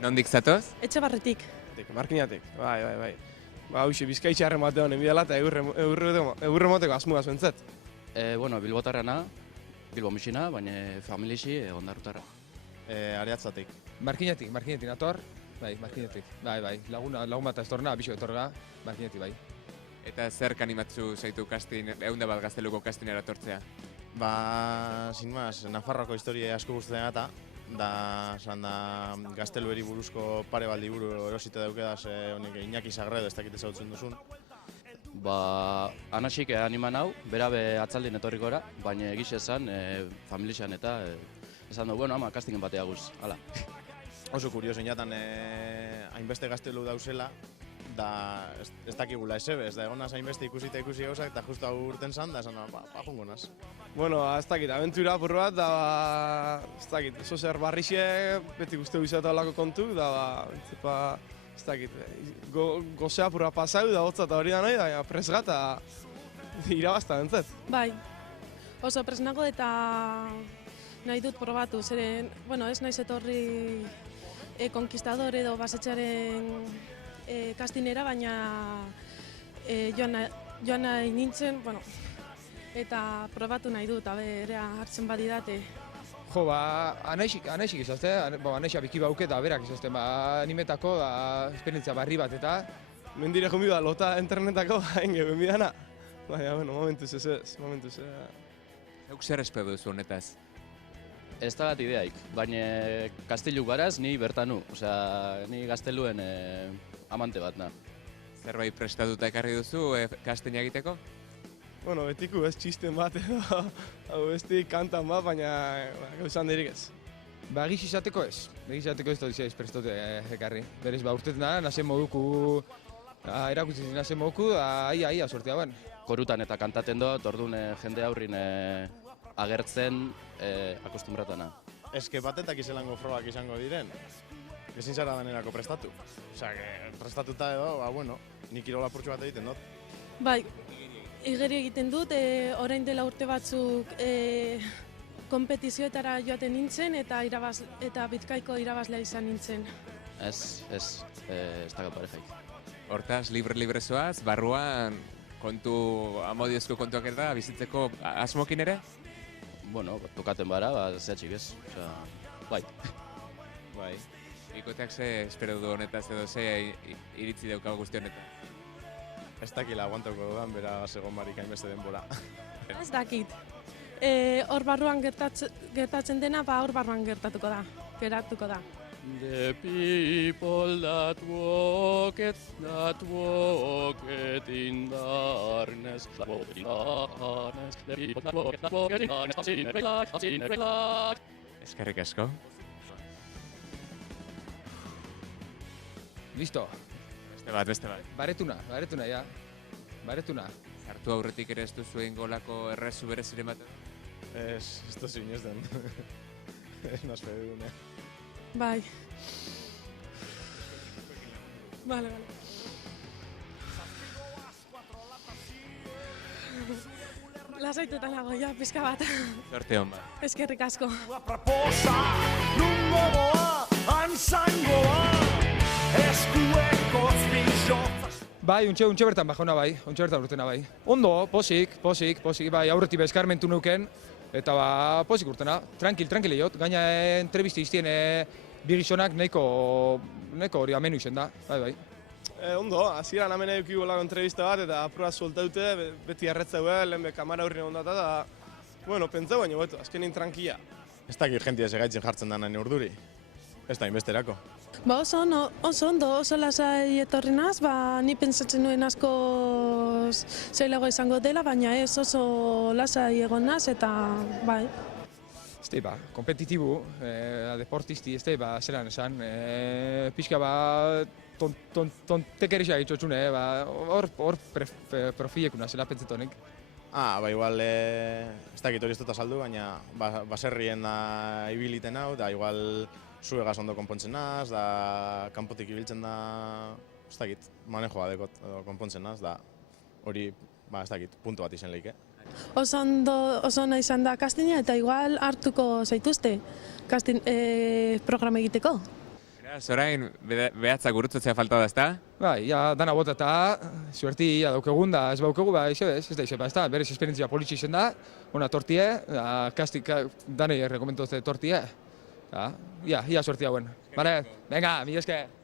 Nondik zatoz? Etxebarretik. Markinatik, bai. Ba, hauxe, Bizkaitxarren batean honen bidala eta eurre moteko asmugaz bentzat. Bilbotarrana, Bilbo Mixina, baina familixi Ondarrutarra. Ariatzatik. Markinatik nator, bai, Markinatik. Bai, lagun bat estorna, abixo etorga, Markinatik bai. Eta zer animatzu zaitu kastin, 101 gazteluko kastinera tortzea? Ba, sin más, Nafarroako historia asko gustatzen eta gaztelueri buruzko pare bat liburu erosite daukedaz honek Iñaki Sagredo ez dakit ezagutzen duzun. Ba, anasik animan hau, berabe atzaldin etorriko gara, baina egiz esan, familixan eta esan du, bueno, ama, kastingen batea guz, hala. Oso kurioso, inatan hainbeste gaztelu dauzela, da ez dakigula esebez, da egonaz hainbeste ikusi gauzak, eta justu hau urten zan, da esan, ba jungo naz. Bueno, ez dakit, abentura apur bat, da, ez dakit, oso zer barrixe, beti guzti guztiatu alako kontu, da, ez dakit, gozea apurra pasau, da hotza eta hori da nahi, da presgat, eta irabazta bentzat. Bai, oso presnago eta nahi dut probatu, zeren, bueno, ez naiz etorri konkistador edo basetxaren kastinera, baina joan nahi nintzen, bueno, eta probatu nahi dut, ere hartzen badidate. Jo, ba, anaixik izazte, anaixia biki bauke eta berak izazte, animetako, esperientzia barri bat eta... Mendire jumbi da, lota internetako, hain geben bidana. Baina, bueno, momentuz ez. Euk zer espero duzu honetaz? Ez da bat ideaik, baina kastiluk baraz ni bertanu, osea, ni gazteluen amante bat na. Zerbait prestatuta ekarri duzu kastina egiteko? Bueno, betiku ez txisten bat edo, hau besti kantan bat, baina gauzan dirik ez. Ba, egiz izateko ez dut izaiz prestote ekarri. Berez, ba, urtetzen da, nazen moduku, erakutzen nazen moduku, ia sortea ben. Korutan eta kantaten dut, orduan jende aurrin agertzen akostumratana. Eske batetak izelango frogak izango diren, ezin zara danerako prestatu. Osea, prestatuta edo, ba, bueno, nik kirola purtsu bat egiten dut. Bai, igeri egiten dut, orain dela urte batzuk konpetizioetara joaten nintzen eta Bizkaiko irabazlea izan nintzen. Ez dakat parejaik. Hortaz, libre zoaz, barruan amodiozko kontuak eta bizitzeko asmokin ere? Bueno, tokaten bara, zehatxik ez, osea, bai. Bai. Ikoteak ze espero du honetaz edo ze iritzi daukago guzti honetan? Ez dakila aguantako dudan, bera segon barik hainbeste denbora. Ez dakit. Hor barruan gertatzen dena, ba hor barruan geratuko da. The people that walk in darkness, the people that walk in darkness, I've seen every light. Eskerrik asko. Listo. Beste bat. Baretuna, ja. Baretuna. Sartu aurretik ere ez duzu egolako errezu bereziren bat? Ez tozu inoz den. Ez naz fede dune. Bai. Vale. Lasaituta nago, ja, pizka bat. Sorte hon bat. Eskerrik asko. Aproposa, nungo goa, anzangoa, eskueko zbinxo. Bai, untxe bertan bajona bai, untxe bertan urtena bai. Ondo, posik, bai, aurretik bezkarmentu nuken, eta ba, posik urtena, tranquil jot, gaina entrevisti iztien bigizonak nahiko hori amenu izen da, bai. Ondo, hasieran hemen edukigu lako entrevista bat, eta apura soltaute, beti erretzeu, lehen kamara hurrien ondata, eta, bueno, pentsau baino beto, azkenin tranquila. Ez dakit jentia segaitzen jartzen da nahi urduri. Ez da inbesterako. Ba oso ondo, oso lasai etorri naz, ba ni pentsatzen nuen asko zailago izango dela, baina ez oso lasai egon naz eta bai. Este ba, kompetitibu, deportisti, ba, zelan esan, pixka ba, tontekerisa egitxotxune, ba, hor profilekuna zela pentsetonek. Ba igual, ez dakit hori ez dut azaldu, baina baserrien da ibiliten hau, da igual zuegaz ondo konpontzen naz, da kanpotik ibiltzen da, ez dakit, manejoa dekot konpontzen naz, da hori, ez dakit, puntu bat izen lehike. Oso ona izan da kastina eta igual hartuko zaituzte programa egiteko. Zorain, behatzak gurutzatzea falta da, ezta? Bai, ja, dana bota eta suerti ja daukegun da, ez baukagu, ba, ez da izan, ez da, berez esperientzia politxe izen da, ona tortie, kastik danei rekomendotze tortie, ja, suerti hauen. Vale, venga, mi esker.